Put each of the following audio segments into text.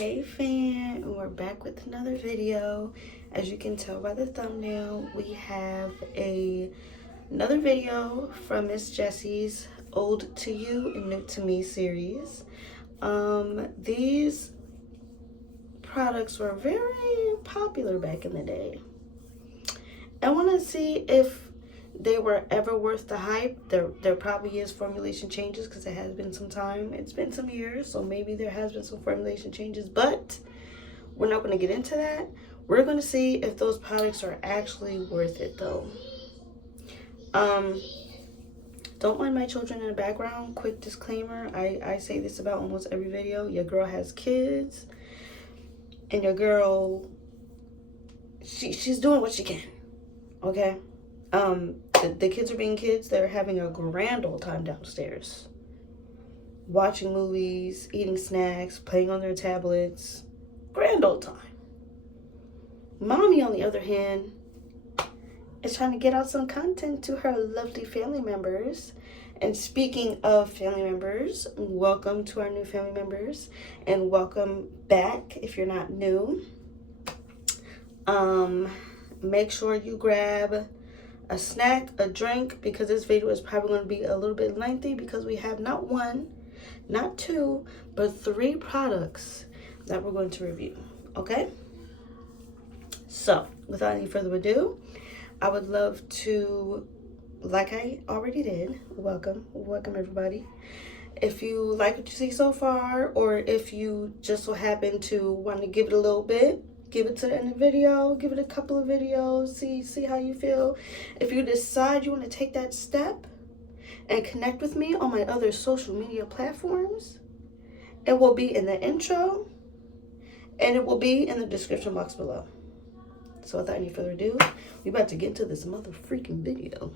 Hey fam, and we're back with another video. As you can tell by the thumbnail, we have another video from Miss Jessie's Old to You and New to Me series. These products were very popular back in the day. I want to see if they were ever worth the hype. There probably is formulation changes because it has been some time. It's been some years, so maybe there has been some formulation changes, but we're not going to get into that. We're going to see if those products are actually worth it though. Don't mind my children in the background. Quick disclaimer, I say this about almost every video. Your girl has kids and your girl, she's doing what she can, okay? The kids are being kids. They're having a grand old time downstairs, watching movies, eating snacks, playing on their tablets. Grand old time. Mommy, on the other hand, is trying to get out some content to her lovely family members. And speaking of family members, welcome to our new family members, and welcome back if you're not new. Make sure you grab a snack, a drink, because this video is probably going to be a little bit lengthy because we have not one, not two, but 3 products that we're going to review. Okay? So, without any further ado, I would love to, like I already did, welcome everybody. If you like what you see so far, or if you just so happen to want to give it a little bit, give it to the end of the video, give it a couple of videos, see how you feel. If you decide you want to take that step and connect with me on my other social media platforms, it will be in the intro and it will be in the description box below. So without any further ado, we about to get into this mother freaking video.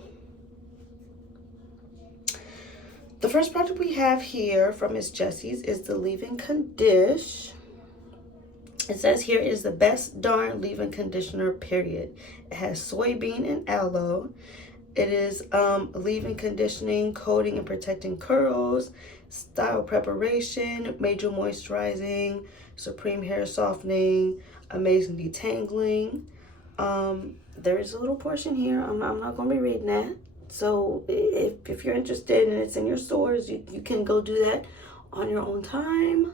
The first product we have here from Miss Jessie's is the leave-in condish. It says here it is the best darn leave-in conditioner, period. It has soybean and aloe. It is leave-in conditioning, coating and protecting curls, style preparation, major moisturizing, supreme hair softening, amazing detangling. There is a little portion here. I'm not going to be reading that. So if you're interested and it's in your stores, you can go do that on your own time.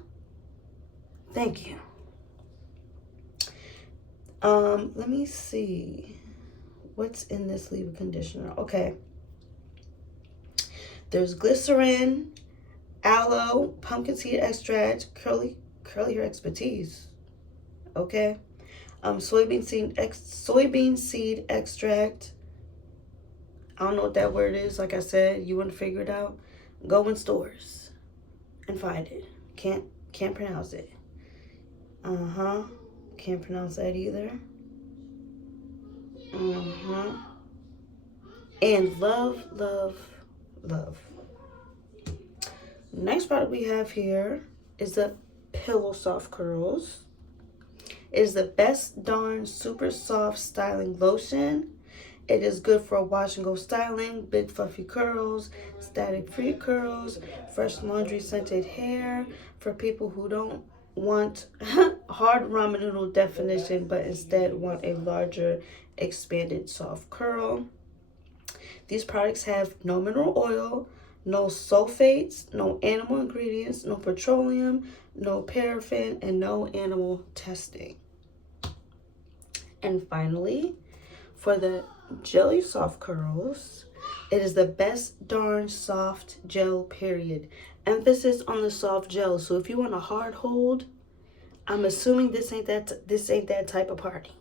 Thank you. Let me see what's in this leave-in conditioner. Okay, there's glycerin, aloe, pumpkin seed extract, curly hair expertise. Okay, soybean seed extract. I don't know what that word is. Like I said, you want to figure it out, go in stores and find it. Can't pronounce it. Can't pronounce that either. And love. Next product we have here is the Pillow Soft Curls. It is the best darn super soft styling lotion. It is good for wash and go styling, big fluffy curls, static free curls, fresh laundry scented hair, for people who don't want hard ramen noodle definition but instead want a larger expanded soft curl. These products have no mineral oil, no sulfates, no animal ingredients, no petroleum, no paraffin, and no animal testing. And finally, for the Jelly Soft Curls, it is the best darn soft gel, period. Emphasis on the soft gel. So if you want a hard hold, I'm assuming this ain't that type of party.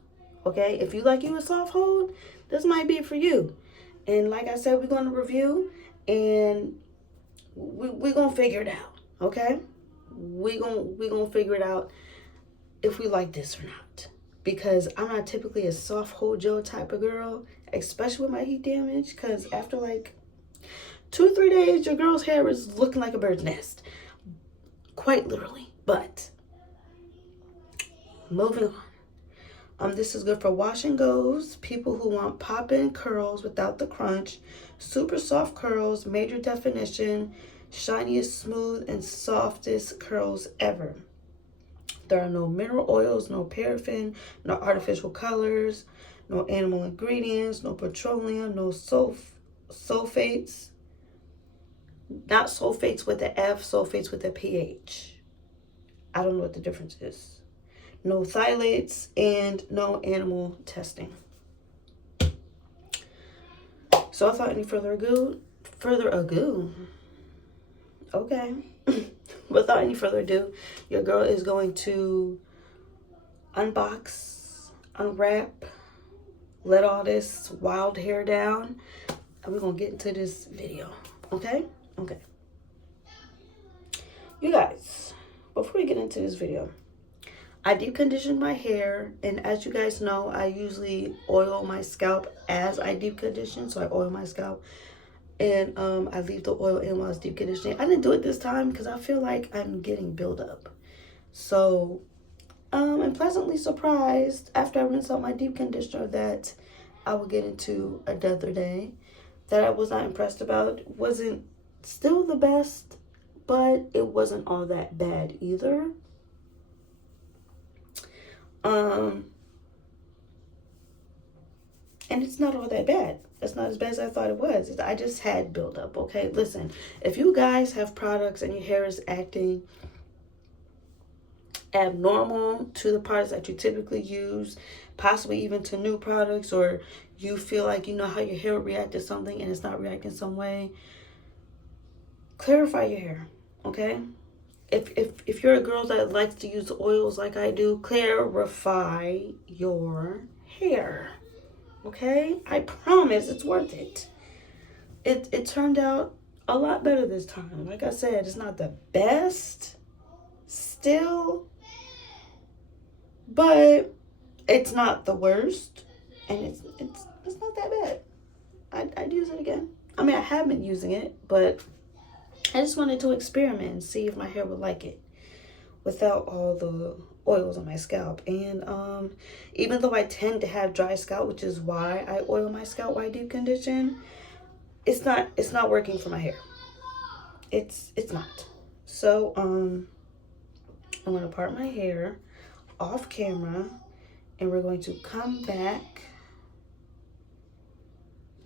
Okay? If you like you a soft hold, this might be for you. And like I said, we're going to review and we're going to figure it out. Okay? We're going to figure it out if we like this or not. Because I'm not typically a soft hold gel type of girl, especially with my heat damage, because after like 2-3 days, your girl's hair is looking like a bird's nest. Quite literally. But moving on. This is good for wash and goes, people who want pop-in curls without the crunch, super soft curls, major definition, shiniest, smooth, and softest curls ever. There are no mineral oils, no paraffin, no artificial colors, no animal ingredients, no petroleum, no sulfates. Not sulfates with the F, sulfates with the PH. I don't know what the difference is. No phthalates and no animal testing. So without any further ado, okay. Without any further ado, your girl is going to unbox, unwrap, let all this wild hair down, and we're gonna get into this video. Okay? Okay. You guys, before we get into this video, I deep conditioned my hair, and as you guys know, I usually oil my scalp as I deep condition. So I oil my scalp and I leave the oil in while it's deep conditioning. I didn't do it this time because I feel like I'm getting buildup. So I'm pleasantly surprised after I rinse out my deep conditioner that I will get into another day that I was not impressed about. It wasn't still the best, but it wasn't all that bad either. And it's not all that bad. It's not as bad as I thought it was. I just had buildup, okay? Listen, if you guys have products and your hair is acting abnormal to the products that you typically use, possibly even to new products, or you feel like you know how your hair will react to something and it's not reacting some way, clarify your hair, okay? If you're a girl that likes to use oils like I do, clarify your hair. Okay? I promise it's worth it. It turned out a lot better this time. Like I said, it's not the best still, but it's not the worst, and it's not that bad. I'd use it again. I mean, I have been using it, but I just wanted to experiment and see if my hair would like it without all the oils on my scalp. And even though I tend to have dry scalp, which is why I oil my scalp while I deep condition, it's not working for my hair. It's not. So I'm gonna part my hair off camera, and we're going to come back,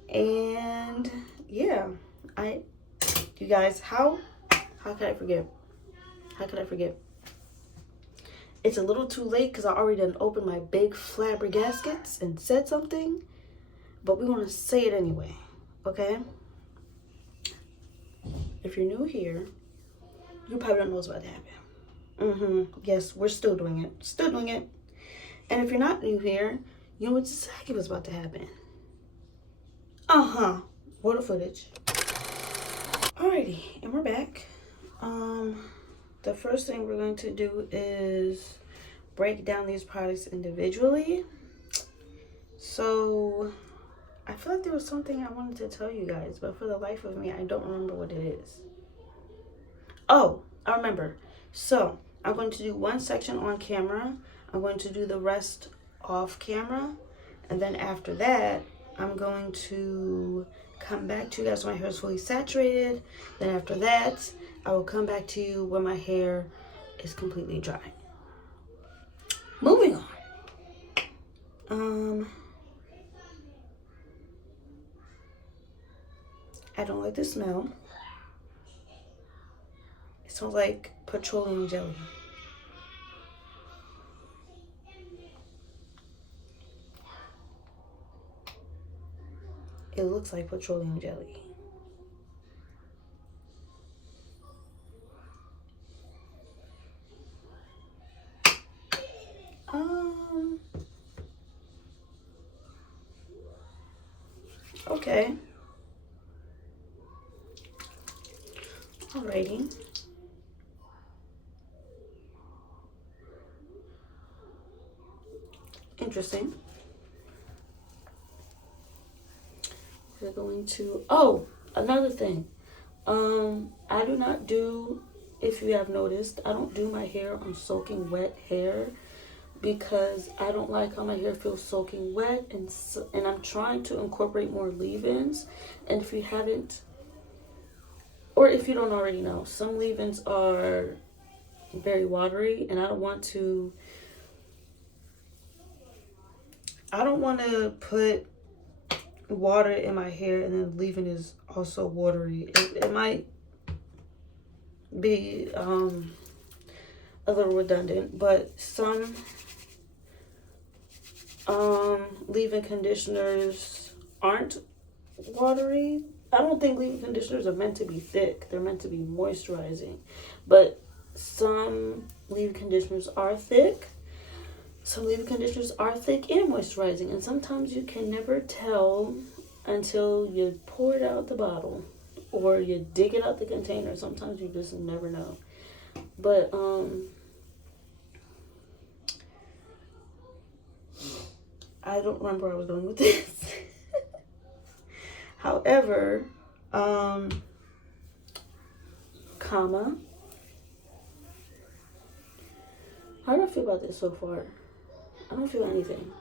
and yeah, you guys, how could I forget? How could I forget? It's a little too late because I already done opened my big flabbergaskets and said something, but we want to say it anyway, okay? If you're new here, you probably don't know what's about to happen. Yes, we're still doing it. Still doing it. And if you're not new here, you know exactly what's about to happen. Roll the footage. Alrighty, and we're back. The first thing we're going to do is break down these products individually. So I feel like there was something I wanted to tell you guys, but for the life of me, I don't remember what it is. Oh, I remember. So I'm going to do one section on camera. I'm going to do the rest off camera. And then after that, I'm going to come back to you guys when my hair is fully saturated. Then after that, I will come back to you when my hair is completely dry. Moving on. I don't like the smell. It smells like petroleum jelly. It looks like petroleum jelly. Okay. Alrighty. Interesting. We're going to, another thing. I do not do, if you have noticed, I don't do my hair on soaking wet hair because I don't like how my hair feels soaking wet, and I'm trying to incorporate more leave-ins. And if you haven't, or if you don't already know, some leave-ins are very watery, and I don't want to put water in my hair and then leave-in is also watery. It might be a little redundant, but some leave-in conditioners aren't watery. I don't think leave-in conditioners are meant to be thick. They're meant to be moisturizing. But some leave-in conditioners are thick. Some leave-in conditioners are thick and moisturizing. And sometimes you can never tell until you pour it out the bottle or you dig it out the container. Sometimes you just never know. But I don't remember where I was going with this. However, comma. How do I feel about this so far? I don't feel anything.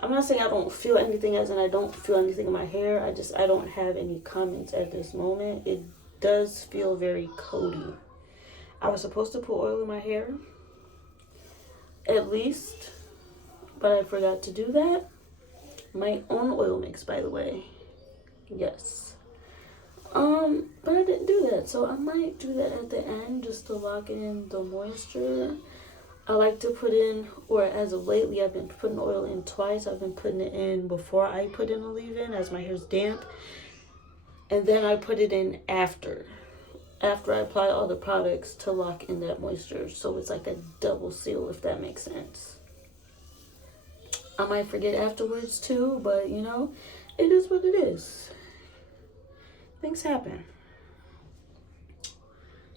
I'm not saying I don't feel anything as in I don't feel anything in my hair. I don't have any comments at this moment. It does feel very coaty. I was supposed to put oil in my hair, at least, but I forgot to do that. My own oil mix, by the way. Yes. But I didn't do that, so I might do that at the end just to lock in the moisture. I like to put in, or as of lately, I've been putting oil in twice. I've been putting it in before I put in a leave-in as my hair's damp. And then I put it in after I apply all the products to lock in that moisture. So it's like a double seal, if that makes sense. I might forget afterwards too, but you know, it is what it is. Things happen.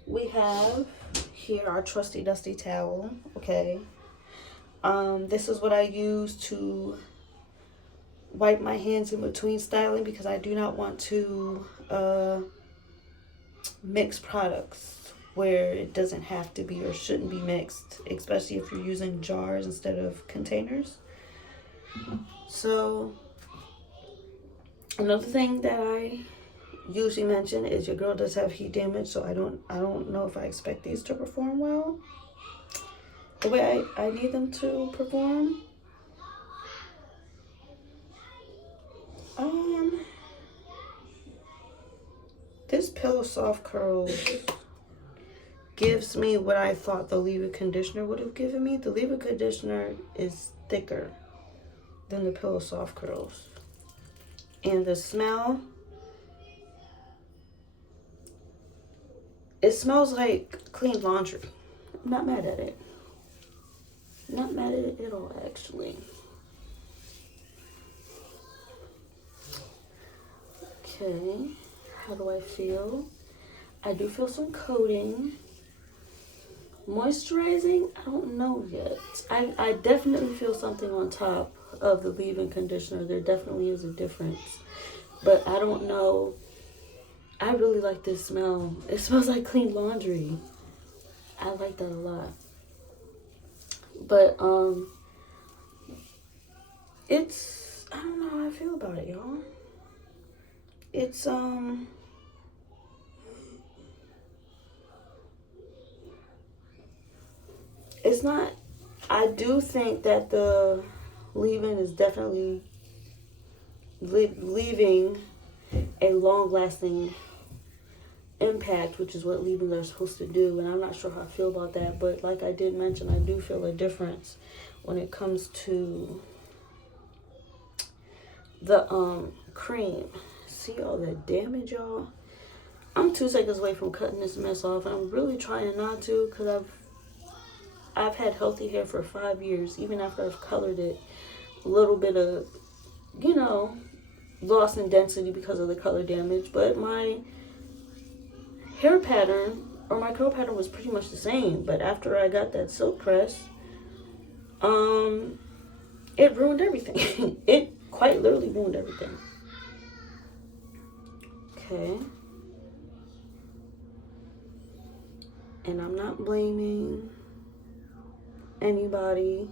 We have here our trusty dusty towel, okay? This is what I use to wipe my hands in between styling because I do not want to mix products where it doesn't have to be or shouldn't be mixed, especially if you're using jars instead of containers. So another thing that I usually mention is your girl does have heat damage, so I don't know if I expect these to perform well the way I need them to perform. This Pillow Soft Curls gives me what I thought the leave-in conditioner would have given me. The leave-in conditioner is thicker than the Pillow Soft Curls. And the smell, it smells like clean laundry. I'm not mad at it. Not mad at it at all, actually. Okay, how do I feel? I do feel some coating. Moisturizing, I don't know yet. I definitely feel something on top of the leave-in conditioner. There definitely is a difference. But I don't know. I really like this smell. It smells like clean laundry. I like that a lot. But it's, I don't know how I feel about it, y'all. It's it's not, I do think that the leave-in is definitely leaving a long-lasting impact, which is what leave-ins are supposed to do, and I'm not sure how I feel about that, but like I did mention, I do feel a difference when it comes to the cream. See all that damage, y'all? I'm 2 seconds away from cutting this mess off, and I'm really trying not to because I've had healthy hair for 5 years, even after I've colored it. A little bit of, you know, loss in density because of the color damage, but my hair pattern or my curl pattern was pretty much the same. But after I got that silk press, it ruined everything. It quite literally ruined everything. Okay. And I'm not blaming anybody.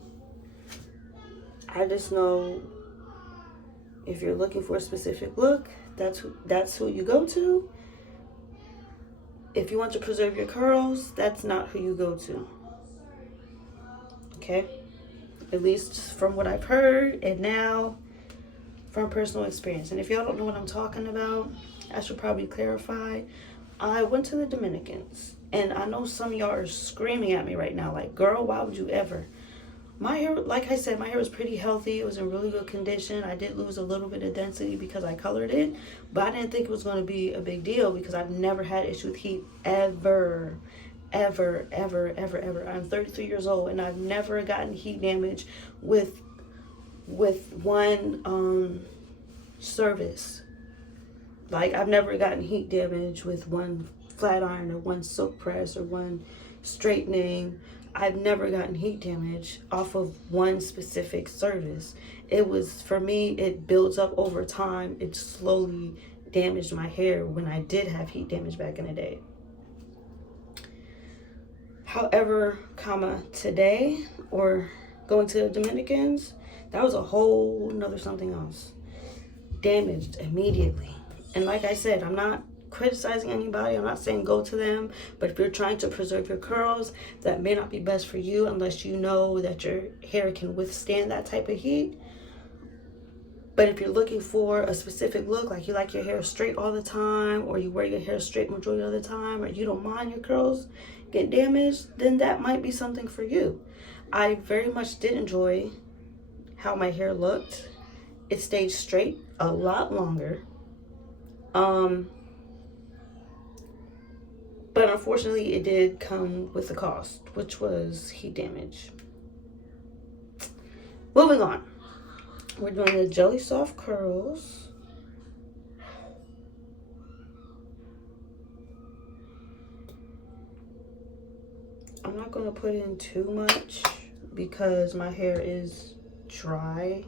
I just know if you're looking for a specific look, that's who you go to. if you want to preserve your curls, that's not who you go to. Okay? At least from what I've heard, and now from personal experience. And if y'all don't know what I'm talking about, I should probably clarify. I went to the Dominicans, and I know some of y'all are screaming at me right now, like, girl, why would you ever? My hair, like I said, my hair was pretty healthy. It was in really good condition. I did lose a little bit of density because I colored it, but I didn't think it was going to be a big deal because I've never had issue with heat ever. Ever, ever, ever, ever. I'm 33 years old, and I've never gotten heat damage with one service. Like, I've never gotten heat damage with one flat iron or one silk press or one straightening. I've never gotten heat damage off of one specific service. It was, for me, it builds up over time. It slowly damaged my hair when I did have heat damage back in the day. However, today, or going to the Dominicans, that was a whole nother something else. Damaged immediately. And like I said, I'm not criticizing anybody. I'm not saying go to them. But if you're trying to preserve your curls, that may not be best for you unless you know that your hair can withstand that type of heat. But if you're looking for a specific look, like you like your hair straight all the time, or you wear your hair straight majority of the time, or you don't mind your curls get damaged, then that might be something for you. I very much did enjoy how my hair looked. It stayed straight a lot longer. But unfortunately, it did come with a cost, which was heat damage. Moving on. We're doing the Jelly Soft Curls. I'm not going to put in too much because my hair is drier.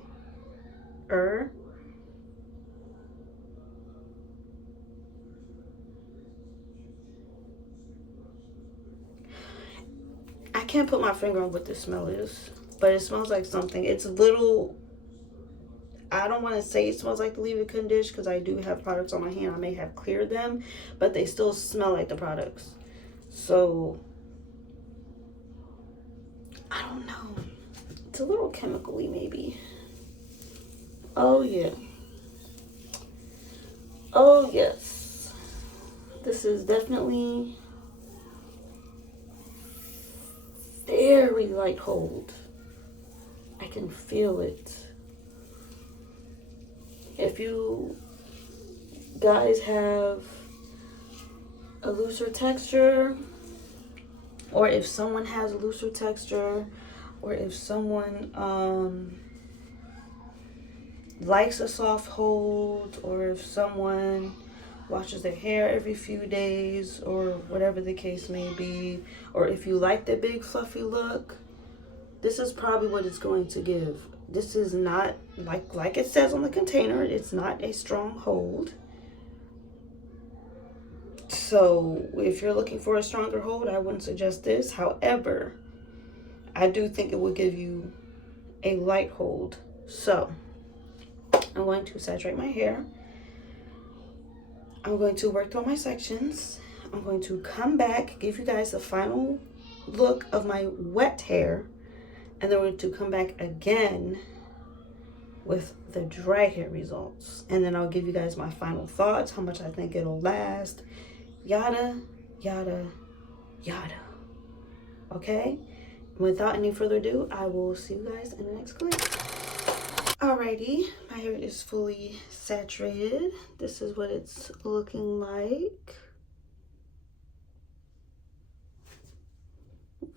I can't put my finger on what the smell is, but it smells like something. It's a little, I don't want to say it smells like the leave-in condition because I do have products on my hand. I may have cleared them, but they still smell like the products. So, I don't know. It's a little chemically, maybe. Oh, yeah. Oh, yes. This is definitely very light hold. I can feel it. If you guys have a looser texture, or if someone has a looser texture, or if someone likes a soft hold, or if someone washes their hair every few days, or whatever the case may be, or if you like the big fluffy look, this is probably what it's going to give. This is not, like it says on the container, it's not a strong hold. So if you're looking for a stronger hold, I wouldn't suggest this. However, I do think it would give you a light hold. So I'm going to saturate my hair. I'm going to work through my sections. I'm going to come back, give you guys a final look of my wet hair, and then we're going to come back again with the dry hair results. And then I'll give you guys my final thoughts, how much I think it'll last, yada, yada, yada. Okay? Without any further ado, I will see you guys in the next clip. Alrighty, my hair is fully saturated. This is what it's looking like.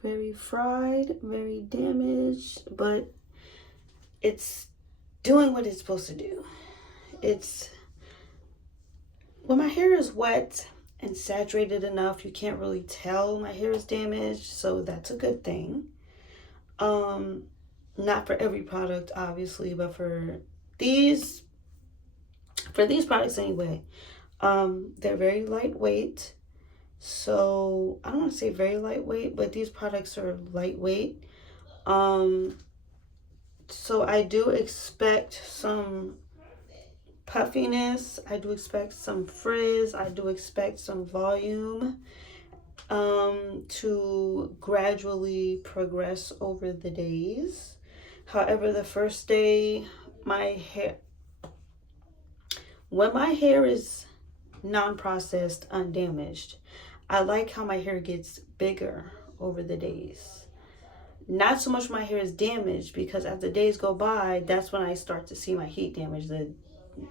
Very fried, very damaged, but it's doing what it's supposed to do. When my hair is wet and saturated enough, you can't really tell my hair is damaged, so that's a good thing. Not for every product, obviously, but for these products anyway. They're very lightweight. So I don't want to say very lightweight, but these products are lightweight. So I do expect some puffiness. I do expect some frizz. I do expect some volume to gradually progress over the days. However, the first day, when my hair is non-processed, undamaged, I like how my hair gets bigger over the days. Not so much my hair is damaged, because as the days go by, that's when I start to see my heat damage. The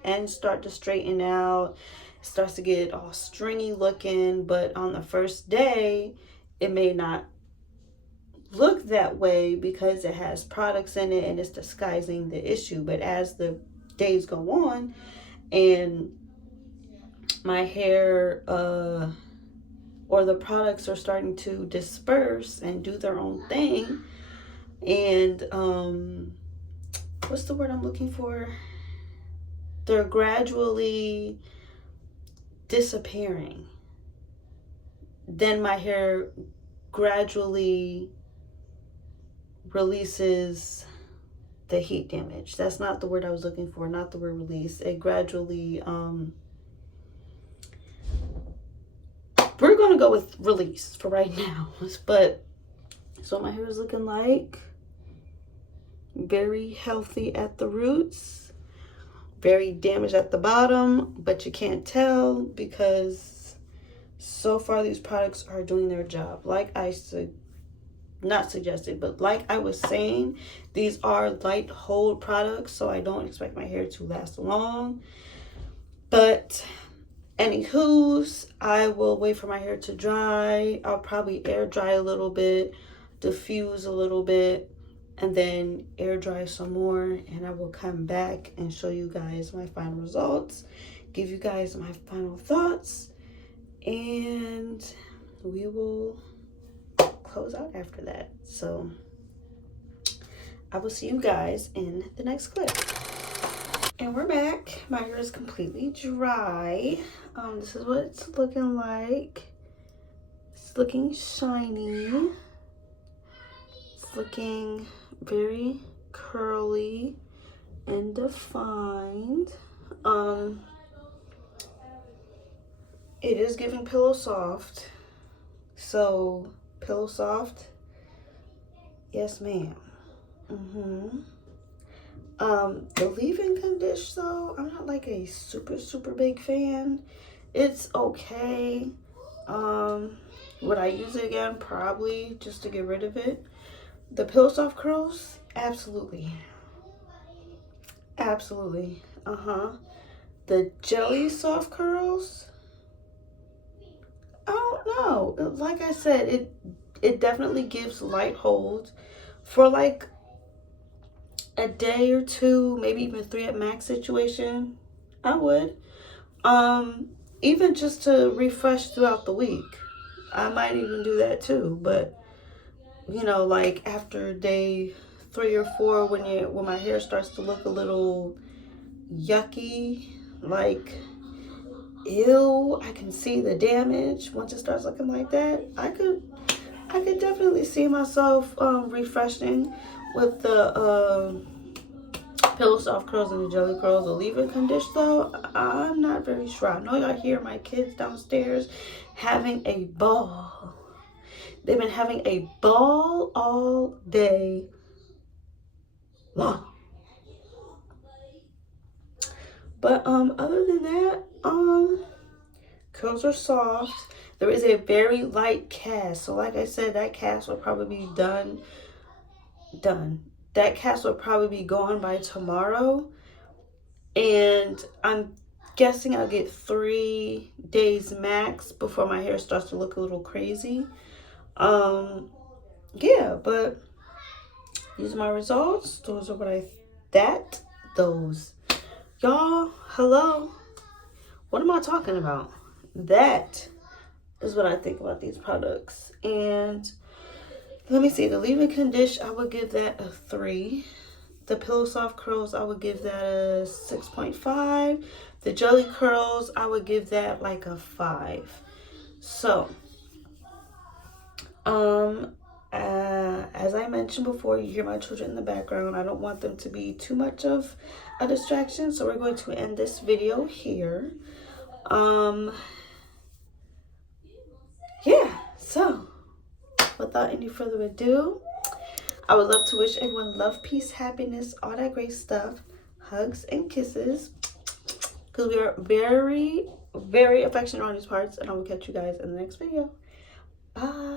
ends start to straighten out, starts to get all stringy looking, but on the first day, it may not look that way because it has products in it and it's disguising the issue. But as the days go on and my hair or the products are starting to disperse and do their own thing, and what's the word I'm looking for? They're gradually disappearing. Then my hair gradually releases the heat damage. That's not the word I was looking for, not the word release. It gradually, we're going to go with release for right now. But, so my hair is looking like very healthy at the roots, very damaged at the bottom, but you can't tell because so far these products are doing their job. Like I said, not suggested, but like I was saying, these are light hold products, so I don't expect my hair to last long. But anywho's, I will wait for my hair to dry. I'll probably air dry a little bit, diffuse a little bit, and then air dry some more, and I will come back and show you guys my final results, give you guys my final thoughts, and we will close out after that. So I will see you guys in the next clip. And we're back. My hair is completely dry. This is what it's looking like. It's looking shiny. It's looking very curly and defined. It is giving pillow soft. So pillow soft, yes ma'am. The leave-in condish though, I'm not like a super big fan. It's okay. Would I use it again? Probably, just to get rid of it. The pillow soft curls, absolutely. The jelly soft curls, I don't know. Like I said, it definitely gives light hold for like a day or two, maybe even 3 at max situation. I would. Even just to refresh throughout the week. I might even do that too. But you know, like after day 3 or 4, when my hair starts to look a little yucky, like ew, I can see the damage. Once it starts looking like that, I could definitely see myself refreshing with the pillow soft curls and the jelly curls. The leave-in condish though, I'm not very sure. I know y'all hear my kids downstairs having a ball. They've been having a ball all day long. But other than that, curls are soft. There is a very light cast. So like I said, that cast will probably be done. That cast will probably be gone by tomorrow. And I'm guessing I'll get 3 days max before my hair starts to look a little crazy. Yeah, but these are my results. Those are what those. Y'all, hello. What am I talking about? That is what I think about these products. And let me see, the leave-in condish, I would give that a 3. The pillow soft curls, I would give that a 6.5. The jelly curls, I would give that like a 5. So, As I mentioned before, you hear my children in the background. I don't want them to be too much of a distraction, so we're going to end this video here. Yeah, so without any further ado, I would love to wish everyone love, peace, happiness, all that great stuff, hugs and kisses, because we are very, very affectionate around these parts, and I will catch you guys in the next video. Bye.